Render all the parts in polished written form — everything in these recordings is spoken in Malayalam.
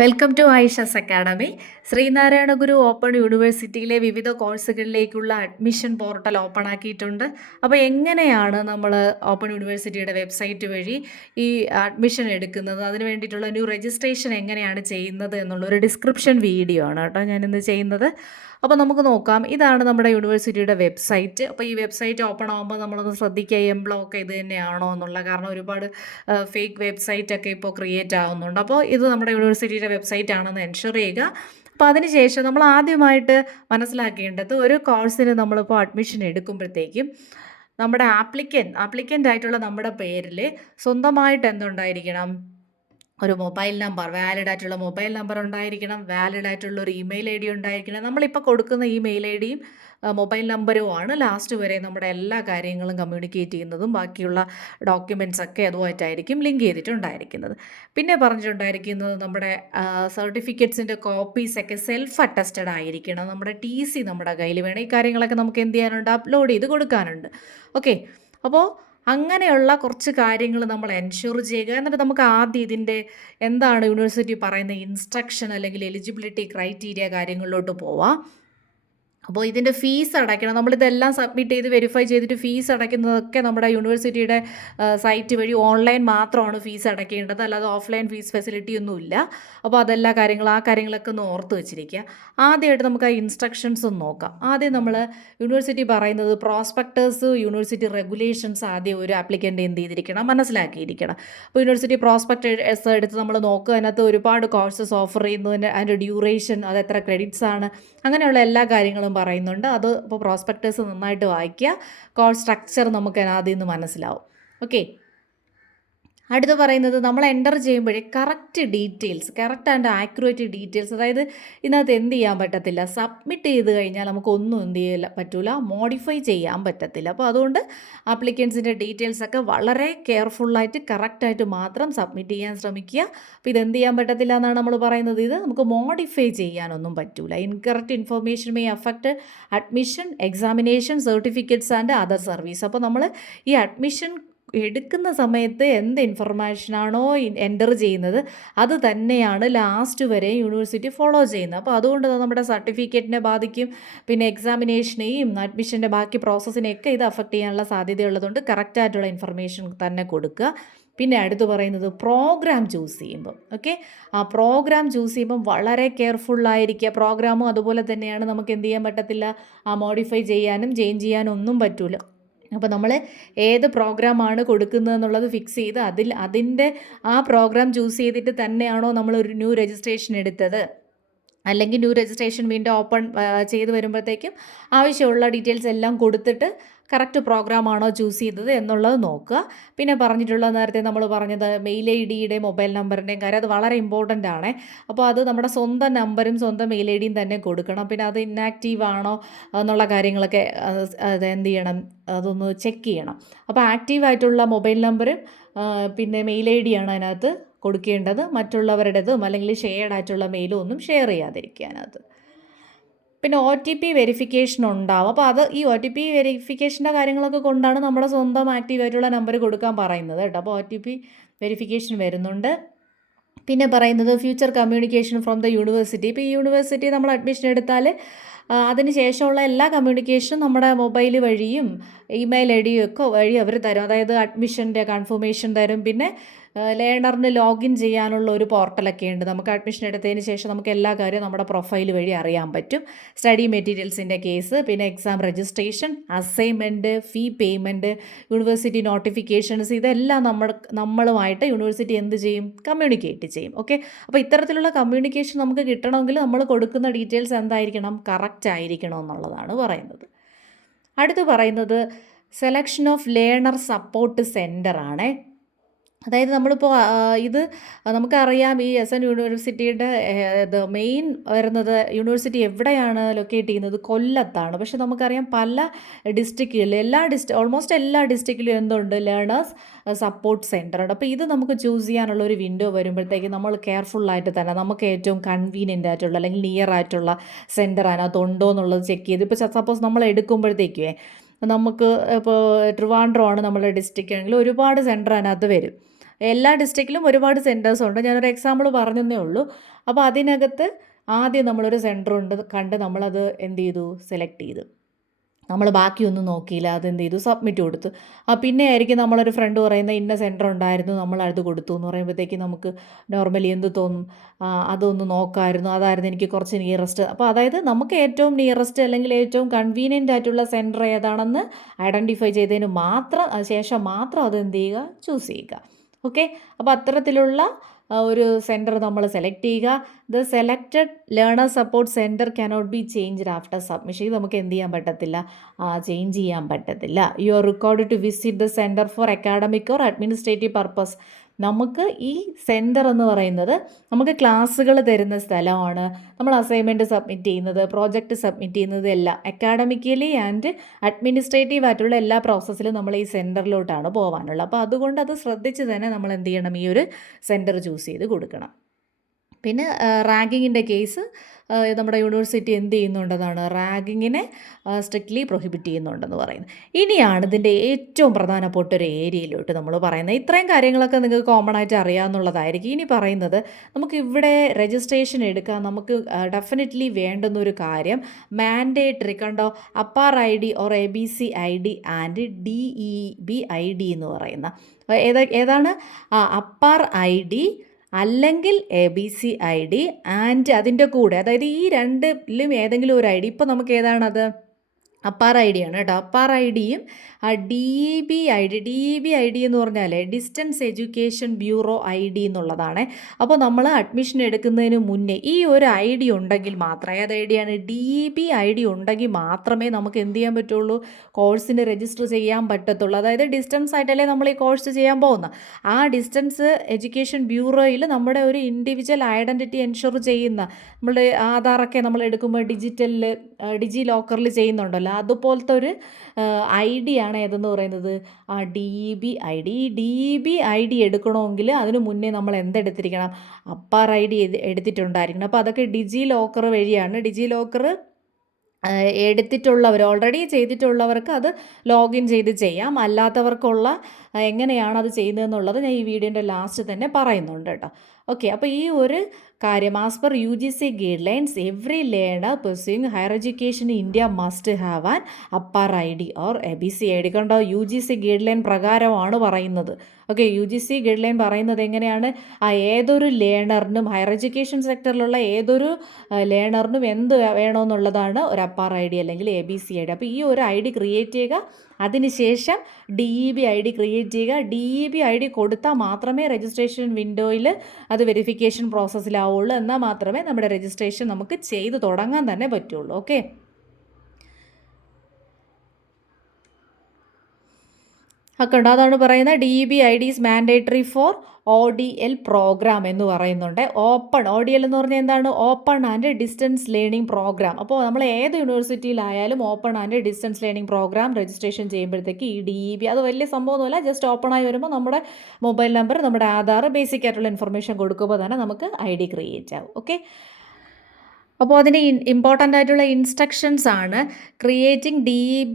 Welcome to Ayisha's academy. Sreenarayana Guru open യൂണിവേഴ്സിറ്റിയിലെ വിവിധ കോഴ്സുകളിലേക്കുള്ള അഡ്മിഷൻ പോർട്ടൽ ഓപ്പൺ ആക്കിയിട്ടുണ്ട്. അപ്പോൾ എങ്ങനെയാണ് നമ്മൾ ഓപ്പൺ യൂണിവേഴ്സിറ്റിയുടെ വെബ്സൈറ്റ് വഴി ഈ അഡ്മിഷൻ എടുക്കുന്നത്, അതിന് വേണ്ടിയിട്ടുള്ള ന്യൂ രജിസ്ട്രേഷൻ എങ്ങനെയാണ് ചെയ്യുന്നത് എന്നുള്ളൊരു ഡിസ്ക്രിപ്ഷൻ വീഡിയോ ആണ് കേട്ടോ ഞാനിന്ന് ചെയ്യുന്നത്. അപ്പോൾ നമുക്ക് നോക്കാം. ഇതാണ് നമ്മുടെ യൂണിവേഴ്സിറ്റിയുടെ വെബ്സൈറ്റ്. അപ്പോൾ ഈ വെബ്സൈറ്റ് ഓപ്പൺ ആകുമ്പോൾ നമ്മളൊന്ന് ശ്രദ്ധിക്കുക, എംബ്ലോക്ക് ഇത് തന്നെയാണോ എന്നുള്ള. കാരണം ഒരുപാട് ഫേക്ക് വെബ്സൈറ്റ് ഒക്കെ ഇപ്പോൾ ക്രിയേറ്റ് ആവുന്നുണ്ട്. അപ്പോൾ ഇത് നമ്മുടെ യൂണിവേഴ്സിറ്റിയുടെ വെബ്സൈറ്റ് ആണെന്ന് എൻഷുർ ചെയ്യുക. അപ്പോൾ അതിനുശേഷം നമ്മൾ ആദ്യമായിട്ട് മനസ്സിലാക്കേണ്ടത്, ഒരു കോഴ്സിന് നമ്മളിപ്പോൾ അഡ്മിഷൻ എടുക്കുമ്പോഴത്തേക്കും നമ്മുടെ ആപ്ലിക്കൻ്റ് ആയിട്ടുള്ള നമ്മുടെ പേരിൽ സ്വന്തമായിട്ട് എന്തുണ്ടായിരിക്കണം? ഒരു മൊബൈൽ നമ്പർ, വാലിഡ് ആയിട്ടുള്ള മൊബൈൽ നമ്പർ ഉണ്ടായിരിക്കണം, വാലിഡ് ആയിട്ടുള്ള ഒരു ഇമെയിൽ ഐ ഡി ഉണ്ടായിരിക്കണം. നമ്മളിപ്പോൾ കൊടുക്കുന്ന ഇമെയിൽ ഐ ഡിയും മൊബൈൽ നമ്പറുമാണ് ലാസ്റ്റ് വരെ നമ്മുടെ എല്ലാ കാര്യങ്ങളും കമ്മ്യൂണിക്കേറ്റ് ചെയ്യുന്നതും. ബാക്കിയുള്ള ഡോക്യുമെൻറ്റ്സ് ഒക്കെ അതുമായിട്ടായിരിക്കും ലിങ്ക് ചെയ്തിട്ടുണ്ടായിരിക്കുന്നത്. പിന്നെ പറഞ്ഞിട്ടുണ്ടായിരിക്കുന്നത് നമ്മുടെ സർട്ടിഫിക്കറ്റ്സിൻ്റെ കോപ്പീസൊക്കെ സെൽഫ് അറ്റസ്റ്റഡ് ആയിരിക്കണം. നമ്മുടെ TC നമ്മുടെ കയ്യിൽ വേണം. ഈ കാര്യങ്ങളൊക്കെ നമുക്ക് എന്ത് ചെയ്യാനുണ്ട്? അപ്ലോഡ് ചെയ്ത് കൊടുക്കാനുണ്ട്. ഓക്കെ, അപ്പോൾ അങ്ങനെയുള്ള കുറച്ച് കാര്യങ്ങൾ നമ്മൾ എൻഷുർ ചെയ്യുക. എന്നിട്ട് നമുക്ക് ആദ്യം ഇതിൻ്റെ എന്താണ് യൂണിവേഴ്സിറ്റി പറയുന്ന ഇൻസ്ട്രക്ഷൻ അല്ലെങ്കിൽ എലിജിബിലിറ്റി ക്രൈറ്റീരിയ കാര്യങ്ങളിലോട്ട് പോവാം. അപ്പോൾ ഇതിൻ്റെ ഫീസ് അടയ്ക്കണം. നമ്മളിതെല്ലാം സബ്മിറ്റ് ചെയ്ത് വെരിഫൈ ചെയ്തിട്ട് ഫീസ് അടയ്ക്കുന്നതൊക്കെ നമ്മുടെ യൂണിവേഴ്സിറ്റിയുടെ സൈറ്റ് വഴി ഓൺലൈൻ മാത്രമാണ് ഫീസ് അടയ്ക്കേണ്ടത്, അല്ലാതെ ഓഫ്ലൈൻ ഫീസ് ഫെസിലിറ്റി ഒന്നുമില്ല. അപ്പോൾ അതെല്ലാ കാര്യങ്ങളൊക്കെ ഒന്ന് ഓർത്ത് വെച്ചിരിക്കുക. ആദ്യമായിട്ട് നമുക്ക് ആ ഇൻസ്ട്രക്ഷൻസ് ഒന്ന് നോക്കാം. ആദ്യം നമ്മൾ യൂണിവേഴ്സിറ്റി പറയുന്നത് പ്രോസ്പെക്ടേഴ്സ്, യൂണിവേഴ്സിറ്റി റെഗുലേഷൻസ് ആദ്യം ഒരു ആപ്ലിക്കൻ്റ് എന്ത് ചെയ്തിരിക്കണം, മനസ്സിലാക്കിയിരിക്കണം. അപ്പോൾ യൂണിവേഴ്സിറ്റി പ്രോസ്പെക്ടേഴ്സ് എടുത്ത് നമ്മൾ നോക്കുക. അതിനകത്ത് ഒരുപാട് കോഴ്സസ് ഓഫർ ചെയ്യുന്നതിൻ്റെ അതിൻ്റെ ഡ്യൂറേഷൻ, അത് എത്ര ക്രെഡിറ്റ്സ് ആണ്, അങ്ങനെയുള്ള എല്ലാ കാര്യങ്ങളും പറയുന്നുണ്ട്. അത് ഇപ്പോൾ പ്രോസ്പെക്ടേഴ്സ് നന്നായിട്ട് വായിക്കുക. കോഴ്സ് സ്ട്രക്ചർ നമുക്ക് ആദ്യം നിന്ന് മനസ്സിലാവും. ഓക്കെ, അടുത്ത് പറയുന്നത് നമ്മൾ എൻ്റർ ചെയ്യുമ്പോഴേ കറക്റ്റ് ആൻഡ് ആക്യുറേറ്റ് ഡീറ്റെയിൽസ്, അതായത് ഇതിനകത്ത് എന്ത് ചെയ്യാൻ പറ്റത്തില്ല, സബ്മിറ്റ് ചെയ്ത് കഴിഞ്ഞാൽ നമുക്കൊന്നും എന്ത് ചെയ്യാൻ പറ്റില്ല, മോഡിഫൈ ചെയ്യാൻ പറ്റത്തില്ല. അപ്പോൾ അതുകൊണ്ട് ആപ്ലിക്കൻസിൻ്റെ ഡീറ്റെയിൽസൊക്കെ വളരെ കെയർഫുള്ളായിട്ട് കറക്റ്റായിട്ട് മാത്രം സബ്മിറ്റ് ചെയ്യാൻ ശ്രമിക്കുക. അപ്പോൾ ഇതെന്ത് ചെയ്യാൻ പറ്റത്തില്ല എന്നാണ് നമ്മൾ പറയുന്നത്, ഇത് നമുക്ക് മോഡിഫൈ ചെയ്യാനൊന്നും പറ്റില്ല. Incorrect information may affect admission, examination, certificates and other service. അപ്പോൾ നമ്മൾ ഈ അഡ്മിഷൻ എടുക്കുന്ന സമയത്ത് എന്ത് ഇൻഫർമേഷനാണോ എൻ്റർ ചെയ്യുന്നത് അത് തന്നെയാണ് ലാസ്റ്റ് വരെ യൂണിവേഴ്സിറ്റി ഫോളോ ചെയ്യുന്നത്. അപ്പോൾ അതുകൊണ്ട് നമ്മുടെ സർട്ടിഫിക്കറ്റിനെ ബാധിക്കും, പിന്നെ എക്സാമിനേഷനെയും അഡ്മിഷൻ്റെ ബാക്കി പ്രോസസ്സിനെയൊക്കെ ഇത് അഫക്റ്റ് ചെയ്യാനുള്ള സാധ്യതയുള്ളതുകൊണ്ട് കറക്റ്റായിട്ടുള്ള ഇൻഫർമേഷൻ തന്നെ കൊടുക്കുക. പിന്നെ അടുത്ത് പറയുന്നത് പ്രോഗ്രാം ചൂസ് ചെയ്യുമ്പം, ഓക്കെ, ആ പ്രോഗ്രാം ചൂസ് ചെയ്യുമ്പം വളരെ കെയർഫുള്ളായിരിക്കുക. പ്രോഗ്രാമും അതുപോലെ തന്നെയാണ്, നമുക്ക് എന്ത് ചെയ്യാൻ പറ്റത്തില്ല, മോഡിഫൈ ചെയ്യാനും ചേഞ്ച് ചെയ്യാനും ഒന്നും പറ്റില്ല. അപ്പോൾ നമ്മൾ ഏത് പ്രോഗ്രാമാണ് കൊടുക്കുന്നതെന്നുള്ളത് ഫിക്സ് ചെയ്ത് അതിൻ്റെ ആ പ്രോഗ്രാം ചൂസ് ചെയ്തിട്ട് തന്നെയാണോ നമ്മളൊരു ന്യൂ രജിസ്ട്രേഷൻ എടുത്തത്, അല്ലെങ്കിൽ ന്യൂ രജിസ്ട്രേഷൻ വീണ്ടും ഓപ്പൺ ചെയ്ത് വരുമ്പോഴത്തേക്കും ആവശ്യമുള്ള ഡീറ്റെയിൽസ് എല്ലാം കൊടുത്തിട്ട് കറക്റ്റ് പ്രോഗ്രാമാണോ ചൂസ് ചെയ്തത് എന്നുള്ളത് നോക്കുക. പിന്നെ പറഞ്ഞിട്ടുള്ളത്, നേരത്തെ നമ്മൾ പറഞ്ഞത് മെയിൽ ഐ ഡിയുടെ മൊബൈൽ നമ്പറിൻ്റെയും കാര്യം, അത് വളരെ ഇമ്പോർട്ടൻ്റ് ആണ്. അപ്പോൾ അത് നമ്മുടെ സ്വന്തം നമ്പറും സ്വന്തം മെയിൽ ഐ ഡിയും തന്നെ കൊടുക്കണം. പിന്നെ അത് ഇന്നാക്റ്റീവ് ആണോ എന്നുള്ള കാര്യങ്ങളൊക്കെ അത് എന്ത് ചെയ്യണം, അതൊന്ന് ചെക്ക് ചെയ്യണം. അപ്പോൾ ആക്റ്റീവായിട്ടുള്ള മൊബൈൽ നമ്പറും പിന്നെ മെയിൽ ഐ ഡിയാണ് അതിനകത്ത് കൊടുക്കേണ്ടത്. മറ്റുള്ളവരുടേതും അല്ലെങ്കിൽ ഷെയർഡ് ആയിട്ടുള്ള മെയിലും ഒന്നും ഷെയർ ചെയ്യാതിരിക്കുക അതിനകത്ത്. പിന്നെ OTP വെരിഫിക്കേഷൻ ഉണ്ടാവും. അപ്പോൾ അത് ഈ OTP വെരിഫിക്കേഷൻ്റെ കാര്യങ്ങളൊക്കെ കൊണ്ടാണ് നമ്മുടെ സ്വന്തം ആക്റ്റീവായിട്ടുള്ള നമ്പർ കൊടുക്കാൻ പറയുന്നത് കേട്ടോ. അപ്പോൾ OTP വെരിഫിക്കേഷൻ വരുന്നുണ്ട്. പിന്നെ പറയുന്നത് future communication from the university. ഇപ്പോൾ ഈ യൂണിവേഴ്സിറ്റി നമ്മൾ അഡ്മിഷൻ എടുത്താൽ അതിന് ശേഷമുള്ള എല്ലാ കമ്മ്യൂണിക്കേഷനും നമ്മുടെ മൊബൈൽ വഴിയും ഇമെയിൽ ഐ ഡിയും ഒക്കെ വഴി അവർ തരും. അതായത് അഡ്മിഷൻ്റെ കൺഫർമേഷൻ തരും. പിന്നെ ലേണറിന് ലോഗിൻ ചെയ്യാനുള്ള ഒരു പോർട്ടലൊക്കെ ഉണ്ട്. നമുക്ക് അഡ്മിഷൻ എടുത്തതിന് ശേഷം നമുക്ക് എല്ലാ കാര്യവും നമ്മുടെ പ്രൊഫൈൽ വഴി അറിയാൻ പറ്റും. സ്റ്റഡി മെറ്റീരിയൽസിൻ്റെ കേസ്, പിന്നെ എക്സാം രജിസ്ട്രേഷൻ, അസൈൻമെൻറ്റ്, ഫീ പേയ്മെൻറ്റ്, യൂണിവേഴ്സിറ്റി നോട്ടിഫിക്കേഷൻസ്, ഇതെല്ലാം നമ്മളുമായിട്ട് യൂണിവേഴ്സിറ്റി എന്ത് ചെയ്യും, കമ്മ്യൂണിക്കേറ്റ് ചെയ്യും. ഓക്കെ, അപ്പോൾ ഇത്തരത്തിലുള്ള കമ്മ്യൂണിക്കേഷൻ നമുക്ക് കിട്ടണമെങ്കിൽ നമ്മൾ കൊടുക്കുന്ന ഡീറ്റെയിൽസ് എന്തായിരിക്കണം, കറക്റ്റ് ആയിരിക്കണം എന്നുള്ളതാണ് പറയുന്നത്. അടുത്ത് പറയുന്നത് selection of learner support centre ആണ്. അതായത് നമ്മളിപ്പോൾ ഇത് നമുക്കറിയാം, ഈ SN യൂണിവേഴ്സിറ്റിയുടെ മെയിൻ വരുന്നത്, യൂണിവേഴ്സിറ്റി എവിടെയാണ് ലൊക്കേറ്റ് ചെയ്യുന്നത്, കൊല്ലത്താണ്. പക്ഷെ നമുക്കറിയാം പല ഡിസ്ട്രിക്റ്റുകളിൽ ഓൾമോസ്റ്റ് എല്ലാ ഡിസ്ട്രിക്റ്റിലും എന്തുണ്ട്, ലേണേഴ്സ് സപ്പോർട്ട് സെൻറ്റർ ഉണ്ട്. അപ്പോൾ ഇത് നമുക്ക് ചൂസ് ചെയ്യാനുള്ള ഒരു വിൻഡോ വരുമ്പോഴത്തേക്ക് നമ്മൾ കെയർഫുള്ളായിട്ട് തന്നെ നമുക്ക് ഏറ്റവും കൺവീനിയൻ്റ് ആയിട്ടുള്ള അല്ലെങ്കിൽ നിയർ ആയിട്ടുള്ള സെൻറ്റർ അതിനകത്ത് ഉണ്ടോ എന്നുള്ളത് ചെക്ക് ചെയ്ത്, ഇപ്പോൾ സപ്പോസ് നമ്മൾ എടുക്കുമ്പോഴത്തേക്കേ നമുക്ക് ഇപ്പോൾ ട്രിവാൻഡ്രം ആണ് നമ്മുടെ ഡിസ്ട്രിക്റ്റ് ആണെങ്കിൽ ഒരുപാട് സെൻറ്റർ അതിനകത്ത് വരും. എല്ലാ ഡിസ്ട്രിക്റ്റിലും ഒരുപാട് സെൻറ്റേഴ്സ് ഉണ്ട്. ഞാനൊരു എക്സാമ്പിൾ പറഞ്ഞെന്നേ ഉള്ളൂ. അപ്പോൾ അതിനകത്ത് ആദ്യം നമ്മളൊരു സെൻറ്റർ ഉണ്ട് കണ്ട് നമ്മളത് എന്ത് ചെയ്തു, സെലക്ട് ചെയ്തു. നമ്മൾ ബാക്കിയൊന്നും നോക്കിയില്ല, അതെന്ത് ചെയ്തു, സബ്മിറ്റ് കൊടുത്തു. പിന്നെ ആയിരിക്കും നമ്മളൊരു ഫ്രണ്ട് പറയുന്നത് ഇന്ന സെൻറ്റർ ഉണ്ടായിരുന്നു നമ്മളത് കൊടുത്തു എന്ന് പറയുമ്പോഴത്തേക്ക് നമുക്ക് നോർമലി എന്ത് തോന്നും, അതൊന്ന് നോക്കാമായിരുന്നു, അതായിരുന്നു എനിക്ക് കുറച്ച് നിയറസ്റ്റ്. അപ്പോൾ അതായത് നമുക്ക് ഏറ്റവും നിയറസ്റ്റ് അല്ലെങ്കിൽ ഏറ്റവും കൺവീനിയൻ്റ് ആയിട്ടുള്ള സെൻറ്റർ ഏതാണെന്ന് ഐഡൻറ്റിഫൈ ചെയ്തതിന് ശേഷം മാത്രം അത് എന്ത് ചെയ്യുക, ചൂസ് ചെയ്യുക. ഓക്കെ, അപ്പോൾ അത്തരത്തിലുള്ള ഒരു സെൻറ്റർ നമ്മൾ സെലക്ട് ചെയ്യുക. The selected learner support centre cannot be changed after submission. ഇത് നമുക്ക് എന്ത് ചെയ്യാൻ പറ്റത്തില്ല, ചേഞ്ച് ചെയ്യാൻ പറ്റത്തില്ല. You are required to visit the centre for academic or administrative purpose. നമുക്ക് ഈ സെൻറ്റർ എന്ന് പറയുന്നത് നമുക്ക് ക്ലാസ്സുകൾ തരുന്ന സ്ഥലമാണ്. നമ്മൾ അസൈൻമെൻറ്റ് സബ്മിറ്റ് ചെയ്യുന്നത്, പ്രോജക്റ്റ് സബ്മിറ്റ് ചെയ്യുന്നത് എല്ലാം അക്കാഡമിക്കലി ആൻഡ് അഡ്മിനിസ്ട്രേറ്റീവ് ആയിട്ടുള്ള എല്ലാ പ്രോസസ്സിലും നമ്മൾ ഈ സെൻറ്ററിലോട്ടാണ് പോകാനുള്ളത്. അപ്പോൾ അതുകൊണ്ട് അത് ശ്രദ്ധിച്ച് തന്നെ നമ്മൾ എന്ത് ചെയ്യണം, ഈ ഒരു സെൻറ്റർ ചൂസ് ചെയ്ത് കൊടുക്കണം. പിന്നെ റാഗിങ്ങിൻ്റെ കേസ് നമ്മുടെ യൂണിവേഴ്സിറ്റി എന്ത് ചെയ്യുന്നുണ്ടെന്നാണ്, റാഗിങ്ങിനെ സ്ട്രിക്ട്ലി പ്രൊഹിബിറ്റ് ചെയ്യുന്നുണ്ടെന്ന് പറയുന്നത്. ഇനിയാണ് ഇതിൻ്റെ ഏറ്റവും പ്രധാനപ്പെട്ട ഒരു ഏരിയയിലോട്ട് നമ്മൾ പറയുന്നത്. ഇത്രയും കാര്യങ്ങളൊക്കെ നിങ്ങൾക്ക് കോമൺ ആയിട്ട് അറിയാമെന്നുള്ളതായിരിക്കും. ഇനി പറയുന്നത് നമുക്കിവിടെ രജിസ്ട്രേഷൻ എടുക്കാൻ നമുക്ക് ഡെഫിനറ്റ്ലി വേണ്ടുന്നൊരു കാര്യം മാൻഡേറ്ററി കണ്ടോ, APAAR ID or ABC ID and DEB ID എന്ന് പറയുന്ന ഏതാണ്, അപ്പാർ ID അല്ലെങ്കിൽ ABC ID ആൻഡ് അതിൻ്റെ കൂടെ, അതായത് ഈ രണ്ടിലും ഏതെങ്കിലും ഒരു ID. ഇപ്പോൾ നമുക്ക് ഏതാണത്, അപ്പാർ ID ആണ് കേട്ടോ. അപ്പാർ IDയും DEB ID എന്ന് പറഞ്ഞാൽ ഡിസ്റ്റൻസ് എഡ്യൂക്കേഷൻ ബ്യൂറോ ID എന്നുള്ളതാണ്. അപ്പോൾ നമ്മൾ അഡ്മിഷൻ എടുക്കുന്നതിന് മുന്നേ ഈ ഒരു ID ഉണ്ടെങ്കിൽ മാത്രമേ, ഏത് ഐഡിയാണ്, DEB ID ഉണ്ടെങ്കിൽ മാത്രമേ നമുക്ക് എന്ത് ചെയ്യാൻ പറ്റുള്ളൂ, കോഴ്സിന് രജിസ്റ്റർ ചെയ്യാൻ പറ്റത്തുള്ളൂ. അതായത് ഡിസ്റ്റൻസ് ആയിട്ടല്ലേ നമ്മൾ ഈ കോഴ്സ് ചെയ്യാൻ പോകുന്നത്. ആ ഡിസ്റ്റൻസ് എഡ്യൂക്കേഷൻ ബ്യൂറോയിൽ നമ്മുടെ ഒരു ഇൻഡിവിജ്വൽ ഐഡൻറ്റിറ്റി എൻഷുർ ചെയ്യുന്ന, നമ്മളുടെ ആധാറൊക്കെ നമ്മൾ എടുക്കുമ്പോൾ ഡിജി ലോക്കറിൽ ചെയ്യുന്നുണ്ടല്ലോ, അതുപോലത്തെ ഒരു ID ആണ് ഏതെന്ന് പറയുന്നത്, DEB ID. ഈ DEB ID എടുക്കണമെങ്കിൽ അതിന് മുന്നേ നമ്മൾ എന്തെടുത്തിരിക്കണം, അപ്പാർ ID എടുത്തിട്ടുണ്ടായിരിക്കണം. അപ്പോൾ അതൊക്കെ ഡിജി ലോക്കർ വഴിയാണ്. ഡിജി ലോക്കർ എടുത്തിട്ടുള്ളവർ, ഓൾറെഡി ചെയ്തിട്ടുള്ളവർക്ക് അത് ലോഗിൻ ചെയ്ത് ചെയ്യാം. അല്ലാത്തവർക്കുള്ള എങ്ങനെയാണ് അത് ചെയ്യുന്നതെന്നുള്ളത് ഞാൻ ഈ വീഡിയോൻ്റെ ലാസ്റ്റ് തന്നെ പറയുന്നുണ്ട് കേട്ടോ. ഓക്കെ, അപ്പോൾ ഈ ഒരു കാര്യം as per UGC guide lines every learner pursuing higher education in India must have an APAAR ID or ABC ID. കണ്ടോ, UGC ഗൈഡ് ലൈൻ പ്രകാരമാണ് പറയുന്നത്. ഓക്കെ, UGC ഗൈഡ് ലൈൻ പറയുന്നത് എങ്ങനെയാണ്, ഏതൊരു ലേണറിനും ഹയർ എഡ്യൂക്കേഷൻ സെക്ടറിലുള്ള ഏതൊരു ലേണറിനും എന്ത് വേണമെന്നുള്ളതാണ് ഒരു അപ്പാർ ID അല്ലെങ്കിൽ ABC ID. അപ്പോൾ ഈ ഒരു ID ക്രിയേറ്റ് ചെയ്യുക, അതിനുശേഷം DEB ID ക്രിയേറ്റ് ചെയ്യുക. DEB ID കൊടുത്താൽ മാത്രമേ രജിസ്ട്രേഷൻ വിൻഡോയിൽ അത് വെരിഫിക്കേഷൻ പ്രോസസ്സിലാവുള്ളൂ. എന്നാൽ മാത്രമേ നമ്മുടെ രജിസ്ട്രേഷൻ നമുക്ക് ചെയ്ത് തുടങ്ങാൻ തന്നെ പറ്റുള്ളൂ. ഓക്കെ, ഒക്കെ ഉണ്ട്. അതാണ് പറയുന്നത് DEB ID is mandatory for ODL program എന്ന് പറയുന്നുണ്ട്. ഓപ്പൺ ODL എന്ന് പറഞ്ഞാൽ എന്താണ്, open and distance learning program. അപ്പോൾ നമ്മൾ ഏത് യൂണിവേഴ്സിറ്റിയിലായാലും open and distance learning program registration ചെയ്യുമ്പോഴത്തേക്ക് ഈ DEB അത് വലിയ സംഭവമൊന്നുമല്ല, ജസ്റ്റ് ഓപ്പൺ ആയി വരുമ്പോൾ നമ്മുടെ മൊബൈൽ നമ്പർ, നമ്മുടെ ആധാർ, ബേസിക് ആയിട്ടുള്ള ഇൻഫർമേഷൻ കൊടുക്കുമ്പോൾ തന്നെ നമുക്ക് ID ക്രിയേറ്റ് ആവും. ഓക്കെ, അപ്പോൾ അതിന് ഇമ്പോർട്ടൻ്റ് ആയിട്ടുള്ള ഇൻസ്ട്രക്ഷൻസ് ആണ്. ക്രിയേറ്റിംഗ് DEB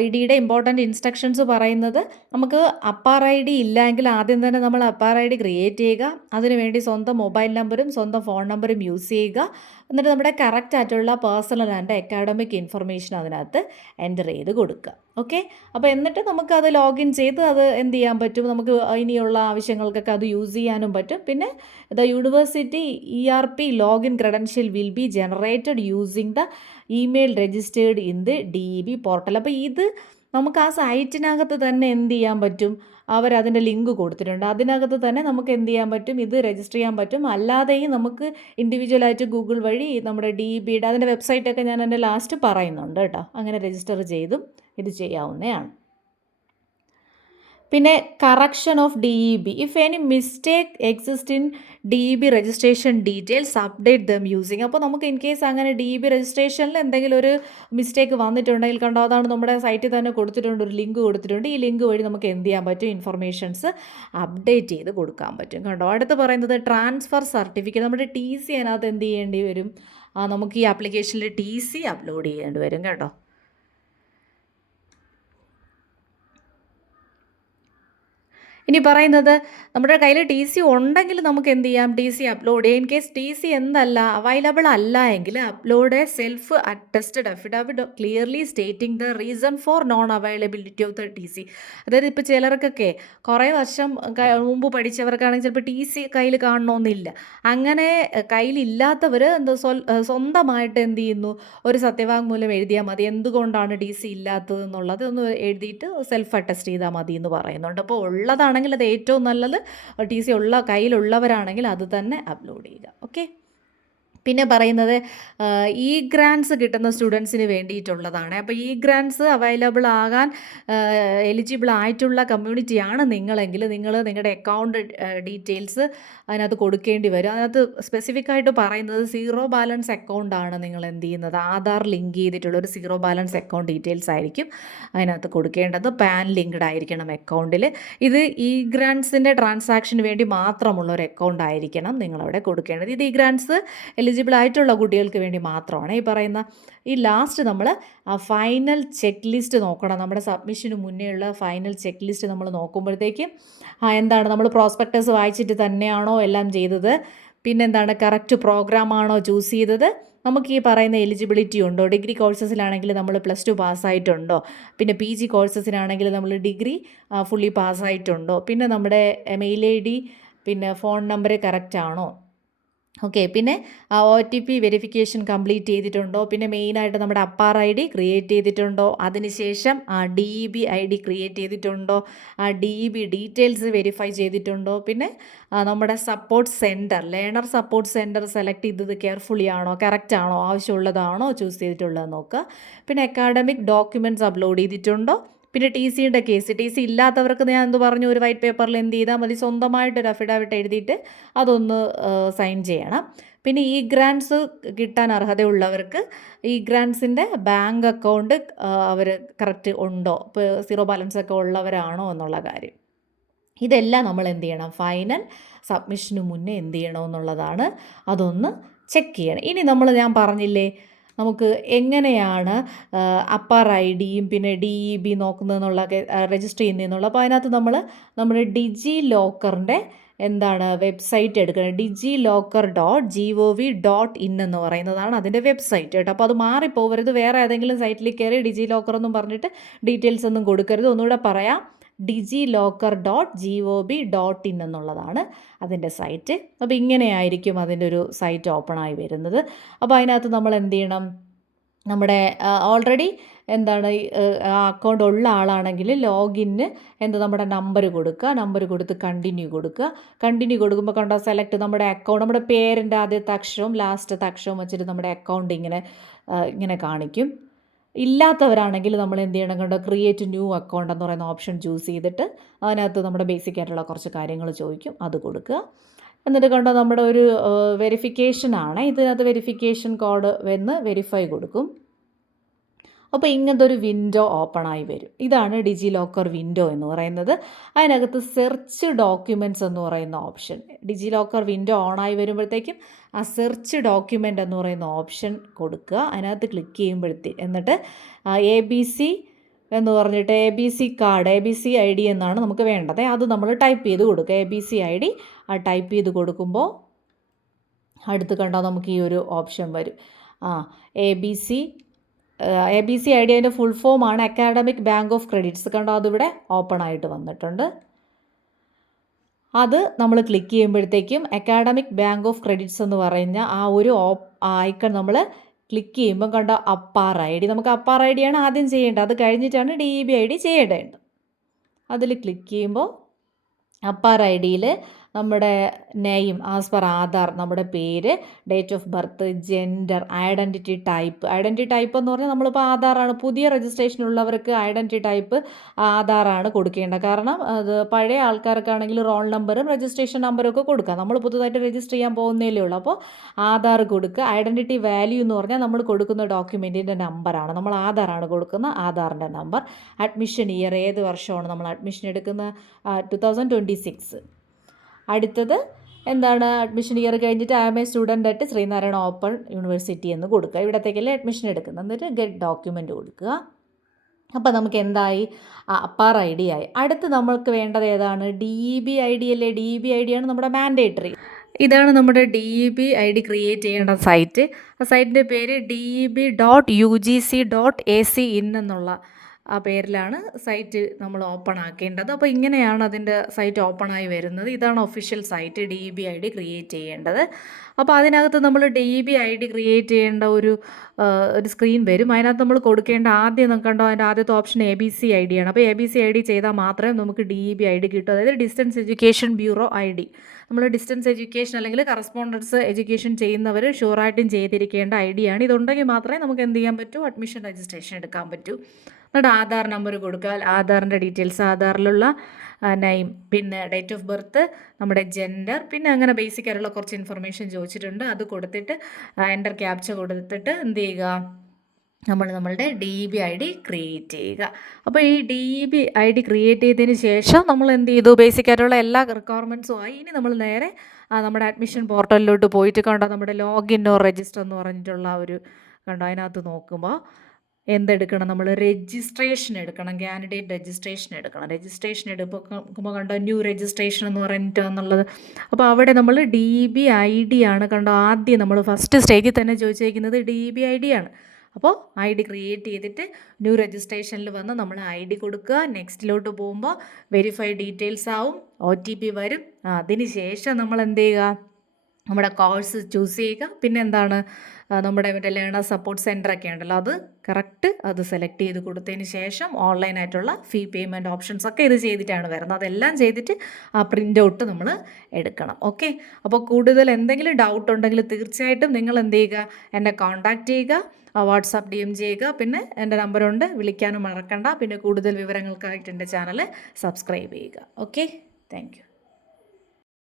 IDയുടെ ഇമ്പോർട്ടൻ്റ് ഇൻസ്ട്രക്ഷൻസ് പറയുന്നത്, നമുക്ക് അപ്പാർ ID ഇല്ലെങ്കിൽ ആദ്യം തന്നെ നമ്മൾ അപ്പാർ ID ക്രിയേറ്റ് ചെയ്യുക. അതിനുവേണ്ടി സ്വന്തം മൊബൈൽ നമ്പറും സ്വന്തം ഫോൺ നമ്പറും യൂസ് ചെയ്യുക. എന്നിട്ട് നമ്മുടെ കറക്റ്റ് ആയിട്ടുള്ള പേഴ്സണൽ ആൻഡ് അക്കാഡമിക് ഇൻഫർമേഷൻ അതിനകത്ത് എൻ്റർ ചെയ്ത് കൊടുക്കുക. ഓക്കെ, അപ്പോൾ എന്നിട്ട് നമുക്കത് ലോഗിൻ ചെയ്ത് അത് എന്ത് ചെയ്യാൻ പറ്റും, നമുക്ക് ഇനിയുള്ള ആവശ്യങ്ങൾക്കൊക്കെ അത് യൂസ് ചെയ്യാനും പറ്റും. പിന്നെ the university ERP login credential will be generated using the email registered in the DEB portal. അപ്പോൾ ഇത് നമുക്ക് ആ സൈറ്റിനകത്ത് തന്നെ എന്ത് ചെയ്യാൻ പറ്റും, അവരതിൻ്റെ ലിങ്ക് കൊടുത്തിട്ടുണ്ട്. അതിനകത്ത് തന്നെ നമുക്ക് എന്ത് ചെയ്യാൻ പറ്റും, ഇത് രജിസ്റ്റർ ചെയ്യാൻ പറ്റും. അല്ലാതെയും നമുക്ക് ഇൻഡിവിജ്വലായിട്ട് ഗൂഗിൾ വഴി നമ്മുടെ DEBയുടെ അതിൻ്റെ വെബ്സൈറ്റൊക്കെ ഞാൻ എൻ്റെ ലാസ്റ്റ് പറയുന്നുണ്ട് കേട്ടോ. അങ്ങനെ രജിസ്റ്റർ ചെയ്തും ഇത് ചെയ്യാവുന്നതാണ്. പിന്നെ correction of DEB, if any mistake exist in DEB registration details update dum using. അപ്പോൾ നമുക്ക് ഇൻ കേസ് അങ്ങനെ DEB രജിസ്ട്രേഷനിൽ എന്തെങ്കിലും ഒരു മിസ്റ്റേക്ക് വന്നിട്ടുണ്ടെങ്കിൽ കണ്ടോ, അതാണ് നമ്മുടെ സൈറ്റിൽ തന്നെ കൊടുത്തിട്ടുണ്ട്, ഒരു ലിങ്ക് കൊടുത്തിട്ടുണ്ട്. ഈ ലിങ്ക് വഴി നമുക്ക് എന്ത് ചെയ്യാൻ പറ്റും, ഇൻഫർമേഷൻസ് അപ്ഡേറ്റ് ചെയ്ത് കൊടുക്കാൻ പറ്റും. കണ്ടോ, അടുത്ത് പറയുന്നത് ട്രാൻസ്ഫർ സർട്ടിഫിക്കറ്റ്. നമ്മുടെ TC അതിനകത്ത് എന്ത് ചെയ്യേണ്ടി വരും, നമുക്ക് ഈ ആപ്ലിക്കേഷനിൽ TC അപ്ലോഡ് ചെയ്യേണ്ടി വരും കേട്ടോ. ഇനി പറയുന്നത് നമ്മുടെ കയ്യിൽ ടി സി ഉണ്ടെങ്കിൽ നമുക്ക് എന്ത് ചെയ്യാം, ടി സി അപ്ലോഡ് ചെയ്യാം. ഇൻ കേസ് ടി സി എന്തല്ല അവൈലബിൾ അല്ല എങ്കിൽ upload A self attested affidavit clearly stating the reason for non availability of the T C. അതായത് ഇപ്പോൾ ചിലർക്കൊക്കെ കുറേ വർഷം മുമ്പ് പഠിച്ചവർക്കാണെങ്കിൽ ചിലപ്പോൾ ടി സി കയ്യിൽ കാണണമെന്നില്ല. അങ്ങനെ കയ്യിലില്ലാത്തവർ സ്വന്തമായിട്ട് എന്ത് ചെയ്യുന്നു, ഒരു സത്യവാങ്മൂലം എഴുതിയാൽ മതി എന്തുകൊണ്ടാണ് ടി സി ഇല്ലാത്തത് എന്നുള്ളത് ഒന്ന് എഴുതിയിട്ട് സെൽഫ് അറ്റസ്റ്റ് ചെയ്താൽ മതി എന്ന് പറയുന്നുണ്ട്. അപ്പോൾ ഉള്ളതാണെങ്കിൽ അത് ഏറ്റവും നല്ലത്. ടി സി കയ്യിലുള്ളവരാണെങ്കിൽ അത് തന്നെ അപ്ലോഡ് ചെയ്യുക. ഓക്കെ. പിന്നെ പറയുന്നത് ഇ ഗ്രാൻസ് കിട്ടുന്ന സ്റ്റുഡൻസിന് വേണ്ടിയിട്ടുള്ളതാണ്. അപ്പോൾ ഇ ഗ്രാൻസ് അവൈലബിൾ ആകാൻ എലിജിബിൾ ആയിട്ടുള്ള കമ്മ്യൂണിറ്റിയാണ് നിങ്ങളെങ്കിൽ നിങ്ങൾ നിങ്ങളുടെ അക്കൗണ്ട് ഡീറ്റെയിൽസ് അതിനകത്ത് കൊടുക്കേണ്ടി വരും. അതിനകത്ത് സ്പെസിഫിക് ആയിട്ട് പറയുന്നത് സീറോ ബാലൻസ് അക്കൗണ്ടാണ് നിങ്ങൾ എന്ത് ചെയ്യുന്നത്, ആധാർ ലിങ്ക് ചെയ്തിട്ടുള്ള ഒരു സീറോ ബാലൻസ് അക്കൗണ്ട് ഡീറ്റെയിൽസ് ആയിരിക്കും അതിനകത്ത് കൊടുക്കേണ്ടത്. പാൻ ലിങ്ക്ഡ് ആയിരിക്കണം അക്കൗണ്ടിൽ. ഇത് ഇ ഗ്രാൻസിൻ്റെ ട്രാൻസാക്ഷന് വേണ്ടി മാത്രമുള്ള ഒരു അക്കൗണ്ട് ആയിരിക്കണം നിങ്ങളവിടെ കൊടുക്കേണ്ടത്. ഇത് ഇ ഗ്രാൻസ് എലിജിബിൾ ആയിട്ടുള്ള കുട്ടികൾക്ക് വേണ്ടി മാത്രമാണ്. ഈ പറയുന്ന ഈ ലാസ്റ്റ് നമ്മൾ ആ ഫൈനൽ ചെക്ക് ലിസ്റ്റ് നോക്കണം. നമ്മുടെ സബ്മിഷന് മുന്നേ ഉള്ള ഫൈനൽ ചെക്ക് ലിസ്റ്റ് നമ്മൾ നോക്കുമ്പോഴത്തേക്കും എന്താണ്, നമ്മൾ പ്രോസ്പെക്ടസ് വായിച്ചിട്ട് തന്നെയാണോ എല്ലാം ചെയ്തത്, പിന്നെന്താണ് കറക്റ്റ് പ്രോഗ്രാമാണോ ചൂസ് ചെയ്തത്, നമുക്ക് ഈ പറയുന്ന എലിജിബിലിറ്റി ഉണ്ടോ, ഡിഗ്രി കോഴ്സസിലാണെങ്കിൽ നമ്മൾ +2 പാസ്സായിട്ടുണ്ടോ, പിന്നെ PG കോഴ്സസിനാണെങ്കിൽ നമ്മൾ ഡിഗ്രി ഫുള്ളി പാസ്സായിട്ടുണ്ടോ, പിന്നെ നമ്മുടെ മെയിൽ ID പിന്നെ ഫോൺ നമ്പർ കറക്റ്റ് ആണോ, ഓക്കെ, പിന്നെ OTP വെരിഫിക്കേഷൻ കംപ്ലീറ്റ് ചെയ്തിട്ടുണ്ടോ, പിന്നെ മെയിനായിട്ട് നമ്മുടെ അപ്പാർ ID ക്രിയേറ്റ് ചെയ്തിട്ടുണ്ടോ, അതിനുശേഷം DEB ID ക്രിയേറ്റ് ചെയ്തിട്ടുണ്ടോ, DEB ഡീറ്റെയിൽസ് വെരിഫൈ ചെയ്തിട്ടുണ്ടോ, പിന്നെ നമ്മുടെ support centre learner support centre select ചെയ്തത് കെയർഫുള്ളി ആണോ, കറക്റ്റ് ആണോ, ആവശ്യമുള്ളതാണോ ചൂസ് ചെയ്തിട്ടുള്ളത് നോക്കുക. പിന്നെ അക്കാഡമിക് ഡോക്യുമെൻറ്റ്സ് അപ്ലോഡ് ചെയ്തിട്ടുണ്ടോ, പിന്നെ ടി സിയുടെ കേസ്, ടി സി ഇല്ലാത്തവർക്ക് ഞാൻ എന്ത് പറഞ്ഞു, ഒരു വൈറ്റ് പേപ്പറിൽ എന്ത് ചെയ്താൽ മതി, സ്വന്തമായിട്ടൊരു അഫിഡാവിറ്റ് എഴുതിയിട്ട് അതൊന്ന് സൈൻ ചെയ്യണം. പിന്നെ ഇ ഗ്രാൻസ് കിട്ടാൻ അർഹതയുള്ളവർക്ക് ഇ ഗ്രാൻസിൻ്റെ ബാങ്ക് അക്കൗണ്ട് അവർ കറക്റ്റ് ഉണ്ടോ, ഇപ്പോൾ സീറോ ബാലൻസ് ഒക്കെ ഉള്ളവരാണോ എന്നുള്ള കാര്യം, ഇതെല്ലാം നമ്മൾ എന്ത് ചെയ്യണം, ഫൈനൽ സബ്മിഷന് മുന്നേ എന്ത് ചെയ്യണമെന്നുള്ളതാണ്, അതൊന്ന് ചെക്ക് ചെയ്യണം. ഇനി ഞാൻ പറഞ്ഞില്ലേ നമുക്ക് എങ്ങനെയാണ് അപ്പാർ IDയും പിന്നെ DEB നോക്കുന്നതെന്നുള്ളതൊക്കെ രജിസ്റ്റർ ചെയ്യുന്നതെന്നുള്ള. അപ്പോൾ അതിനകത്ത് നമ്മുടെ ഡിജി ലോക്കറിൻ്റെ വെബ്സൈറ്റ് എടുക്കുന്നത്, digilokar.gov.in എന്ന് പറയുന്നതാണ് അതിൻ്റെ വെബ്സൈറ്റ് കേട്ടോ. അപ്പോൾ അത് മാറിപ്പോകരുത്, വേറെ ഏതെങ്കിലും സൈറ്റിൽ കയറി ഡിജി ലോക്കർ എന്നും പറഞ്ഞിട്ട് ഡീറ്റെയിൽസ് ഒന്നും കൊടുക്കരുത്. ഒന്നുകൂടെ പറയാം, digilokar.gov.in എന്നുള്ളതാണ് അതിൻ്റെ സൈറ്റ്. അപ്പോൾ ഇങ്ങനെയായിരിക്കും അതിൻ്റെ ഒരു സൈറ്റ് ഓപ്പണായി വരുന്നത്. അപ്പോൾ അതിനകത്ത് നമ്മൾ എന്ത് ചെയ്യണം, നമ്മുടെ ഓൾറെഡി അക്കൗണ്ട് ഉള്ള ആളാണെങ്കിൽ ലോഗിന് നമ്മുടെ നമ്പർ കൊടുക്കുക, നമ്പർ കൊടുത്ത് കണ്ടിന്യൂ കൊടുക്കുക. കണ്ടിന്യൂ കൊടുക്കുമ്പോൾ കണ്ടോ സെലക്ട് നമ്മുടെ അക്കൗണ്ട്, നമ്മുടെ പേരിൻ്റെ ആദ്യത്തെ അക്ഷരവും ലാസ്റ്റത്തെ അക്ഷരവും വെച്ചിട്ട് നമ്മുടെ അക്കൗണ്ട് ഇങ്ങനെ കാണിക്കും. ഇല്ലാത്തവരാണെങ്കിൽ നമ്മൾ എന്ത് ചെയ്യണം കണ്ടോ, ക്രിയേറ്റ് ന്യൂ അക്കൗണ്ട് എന്ന് പറയുന്ന ഓപ്ഷൻ ചൂസ് ചെയ്തിട്ട് അതിനകത്ത് നമ്മുടെ ബേസിക് ആയിട്ടുള്ള കുറച്ച് കാര്യങ്ങൾ ചോദിക്കും, അത് കൊടുക്കുക. എന്നിട്ട് കണ്ടോ നമ്മുടെ ഒരു വെരിഫിക്കേഷനാണ്, ഇതിനകത്ത് വെരിഫിക്കേഷൻ കോഡ് വന്ന് വെരിഫൈ കൊടുക്കും. അപ്പോൾ ഇങ്ങനത്തെ ഒരു വിൻഡോ ഓപ്പണായി വരും. ഇതാണ് ഡിജി ലോക്കർ വിൻഡോ എന്ന് പറയുന്നത്. അതിനകത്ത് സെർച്ച് ഡോക്യുമെൻറ്റ്സ് എന്ന് പറയുന്ന ഓപ്ഷൻ, ഡിജി ലോക്കർ വിൻഡോ ഓണായി വരുമ്പോഴത്തേക്കും ആ സെർച്ച് ഡോക്യുമെൻ്റ് എന്ന് പറയുന്ന ഓപ്ഷൻ കൊടുക്കുക. അതിനകത്ത് ക്ലിക്ക് എന്നിട്ട് ABC എന്ന് പറഞ്ഞിട്ട് ABC കാർഡ്, ABC ID എന്നാണ് നമുക്ക് വേണ്ടത്, അത് നമ്മൾ ടൈപ്പ് ചെയ്ത് കൊടുക്കുക. ABC ID ടൈപ്പ് ചെയ്ത് കൊടുക്കുമ്പോൾ അടുത്ത് കണ്ടോ നമുക്ക് ഈ ഒരു ഓപ്ഷൻ വരും. ABC ID അതിൻ്റെ ഫുൾ ഫോമാണ് അക്കാഡമിക് ബാങ്ക് ഓഫ് ക്രെഡിറ്റ്സ്. കണ്ടോ അതിവിടെ ഓപ്പൺ ആയിട്ട് വന്നിട്ടുണ്ട്. അത് നമ്മൾ ക്ലിക്ക് ചെയ്യുമ്പോഴത്തേക്കും അക്കാഡമിക് ബാങ്ക് ഓഫ് ക്രെഡിറ്റ്സ് എന്ന് പറയുന്ന ആ ഒരു ഐക്കൺ നമ്മൾ ക്ലിക്ക് ചെയ്യുമ്പോൾ കണ്ടോ അപ്പാർ ID, നമുക്ക് അപ്പാർ ID ആണ് ആദ്യം ചെയ്യേണ്ടത്, അത് കഴിഞ്ഞിട്ടാണ് DEB ID ചെയ്യേണ്ടത്. അതിൽ ക്ലിക്ക് ചെയ്യുമ്പോൾ അപ്പാർ IDയിൽ നമ്മുടെ നെയിം ആസ് പെർ ആധാർ, നമ്മുടെ പേര്, date of birth, gender, identity type എന്ന് പറഞ്ഞാൽ നമ്മളിപ്പോൾ ആധാറാണ്, പുതിയ രജിസ്ട്രേഷനുള്ളവർക്ക് ഐഡൻറ്റിറ്റി ടൈപ്പ് ആധാറാണ് കൊടുക്കേണ്ടത്. കാരണം അത് പഴയ ആൾക്കാർക്കാണെങ്കിൽ റോൾ നമ്പറും രജിസ്ട്രേഷൻ നമ്പറും ഒക്കെ കൊടുക്കാം, നമ്മൾ പുതുതായിട്ട് രജിസ്റ്റർ ചെയ്യാൻ പോകുന്നതല്ലേ ഉള്ളൂ. അപ്പോൾ ആധാർ കൊടുക്കുക. ഐഡൻറ്റിറ്റി വാല്യൂ എന്ന് പറഞ്ഞാൽ നമ്മൾ കൊടുക്കുന്ന ഡോക്യുമെൻറ്റിൻ്റെ നമ്പറാണ്, നമ്മൾ ആധാറാണ് കൊടുക്കുന്ന ആധാറിൻ്റെ നമ്പർ. അഡ്മിഷൻ ഇയർ, ഏത് വർഷമാണ് നമ്മൾ അഡ്മിഷൻ എടുക്കുന്ന, 2026. അടുത്തത് അഡ്മിഷൻ ഇയർ കഴിഞ്ഞിട്ട് I am a student at Sreenarayana open university എന്ന് കൊടുക്കുക. ഇവിടത്തേക്കല്ലേ അഡ്മിഷൻ എടുക്കുന്നത്. എന്നിട്ട് ഗെറ്റ് ഡോക്യുമെൻ്റ് കൊടുക്കുക. അപ്പോൾ നമുക്ക് എന്തായി? അപ്പാർ ഐ ഡി ആയി. അടുത്ത് നമ്മൾക്ക് വേണ്ടത് ഏതാണ്? ഡി ബി ഐ ഡി അല്ലേ? ഡി ബി ഐ ഡി ആണ് നമ്മുടെ മാൻഡേറ്ററി. ഇതാണ് നമ്മുടെ D B I D create ചെയ്യേണ്ട സൈറ്റ്. ആ സൈറ്റിൻ്റെ പേര് db.ugc.ac.in എന്നുള്ള ആ പേരിലാണ് സൈറ്റ് നമ്മൾ ഓപ്പൺ ആക്കേണ്ടത്. അപ്പോൾ ഇങ്ങനെയാണ് അതിൻ്റെ സൈറ്റ് ഓപ്പണായി വരുന്നത്. ഇതാണ് official site D B I D create ചെയ്യേണ്ടത്. അപ്പോൾ അതിനകത്ത് നമ്മൾ D B I D create ചെയ്യേണ്ട ഒരു സ്ക്രീൻ വരും. അതിനകത്ത് നമ്മൾ കൊടുക്കേണ്ട ആദ്യം നമുക്ക് കണ്ടോ, അതിൻ്റെ ആദ്യത്തെ option A B C I D ആണ്. അപ്പോൾ A B C I D ചെയ്താൽ മാത്രമേ നമുക്ക് ഡി ബി ഐ ഡി കിട്ടൂ. അതായത് distance education bureau I D. നമ്മൾ ഡിസ്റ്റൻസ് എഡ്യൂക്കേഷൻ അല്ലെങ്കിൽ കറസ്പോണ്ടൻസ് എഡ്യൂക്കേഷൻ ചെയ്യുന്നവർ ഷുവറായിട്ടും ചെയ്തിരിക്കേണ്ട ഐ ഡി ആണ്. ഇതുണ്ടെങ്കിൽ മാത്രമേ നമുക്ക് എന്ത് ചെയ്യാൻ പറ്റൂ? അഡ്മിഷൻ രജിസ്ട്രേഷൻ എടുക്കാൻ പറ്റൂ. എന്നിട്ട് ആധാർ നമ്പർ കൊടുക്കുക, ആധാറിൻ്റെ ഡീറ്റെയിൽസ്, ആധാറിലുള്ള നെയിം, പിന്നെ ഡേറ്റ് ഓഫ് ബർത്ത്, നമ്മുടെ ജെൻഡർ, പിന്നെ അങ്ങനെ ബേസിക് ആയിട്ടുള്ള കുറച്ച് ഇൻഫർമേഷൻ ചോദിച്ചിട്ടുണ്ട്. അത് കൊടുത്തിട്ട് എൻ്റർ ക്യാപ്ച കൊടുത്തിട്ട് എന്ത് ചെയ്യുക? നമ്മളുടെ D B I D create ചെയ്യുക. അപ്പോൾ ഈ D B I D create ചെയ്തതിന് ശേഷം നമ്മൾ എന്ത് ചെയ്തു? ബേസിക് ആയിട്ടുള്ള എല്ലാ റിക്വയർമെൻറ്റ്സും ആയി. ഇനി നമ്മൾ നേരെ നമ്മുടെ അഡ്മിഷൻ പോർട്ടലിലോട്ട് പോയിട്ട് കണ്ടോ, നമ്മുടെ ലോഗിൻ ഓർ രജിസ്റ്റർ എന്ന് പറഞ്ഞിട്ടുള്ള ഒരു കണ്ടോ, അതിനകത്ത് നോക്കുമ്പോൾ എന്തെടുക്കണം? നമ്മൾ രജിസ്ട്രേഷൻ എടുക്കണം, കാൻഡിഡേറ്റ് രജിസ്ട്രേഷൻ എടുക്കണം. രജിസ്ട്രേഷൻ എടുക്കുമ്പോൾ കണ്ടോ ന്യൂ രജിസ്ട്രേഷൻ എന്ന് പറഞ്ഞിട്ട് എന്നുള്ളത്. അപ്പോൾ അവിടെ നമ്മൾ ഡി ബി ഐ ഡി ആണ് കണ്ടോ ആദ്യം നമ്മൾ ഫസ്റ്റ് സ്റ്റേജിൽ തന്നെ ചോദിച്ചിരിക്കുന്നത് ഡി ബി ഐ ഡി ആണ്. അപ്പോൾ ഐ ഡി ക്രിയേറ്റ് ചെയ്തിട്ട് ന്യൂ രജിസ്ട്രേഷനിൽ വന്ന് നമ്മൾ ഐ ഡി കൊടുക്കുക. നെക്സ്റ്റിലോട്ട് പോകുമ്പോൾ വെരിഫൈ ഡീറ്റെയിൽസ് ആവും, OTP വരും. അതിന് ശേഷം നമ്മൾ എന്ത് ചെയ്യുക? നമ്മുടെ കോഴ്സ് ചൂസ് ചെയ്യുക. പിന്നെ എന്താണ്? നമ്മുടെ മറ്റേ ലേണർ സപ്പോർട്ട് സെൻറ്ററൊക്കെ ഉണ്ടല്ലോ, അത് കറക്റ്റ് അത് സെലക്ട് ചെയ്ത് കൊടുത്തതിന് ശേഷം ഓൺലൈനായിട്ടുള്ള ഫീ പേയ്മെൻറ്റ് ഓപ്ഷൻസ് ഒക്കെ ഇത് ചെയ്തിട്ടാണ് വരുന്നത്. അതെല്ലാം ചെയ്തിട്ട് ആ പ്രിൻ്റ് ഔട്ട് നമ്മൾ എടുക്കണം. ഓക്കെ. അപ്പോൾ കൂടുതൽ എന്തെങ്കിലും ഡൗട്ട് ഉണ്ടെങ്കിൽ തീർച്ചയായിട്ടും നിങ്ങൾ എന്ത് ചെയ്യുക? എന്നെ കോൺടാക്റ്റ് ചെയ്യുക, വാട്സാപ്പ് DM ചെയ്യുക. പിന്നെ എൻ്റെ നമ്പറുണ്ട്, വിളിക്കാനും മറക്കണ്ട. പിന്നെ കൂടുതൽ വിവരങ്ങൾക്കായിട്ട് എൻ്റെ ചാനൽ സബ്സ്ക്രൈബ് ചെയ്യുക. Okay, thank you.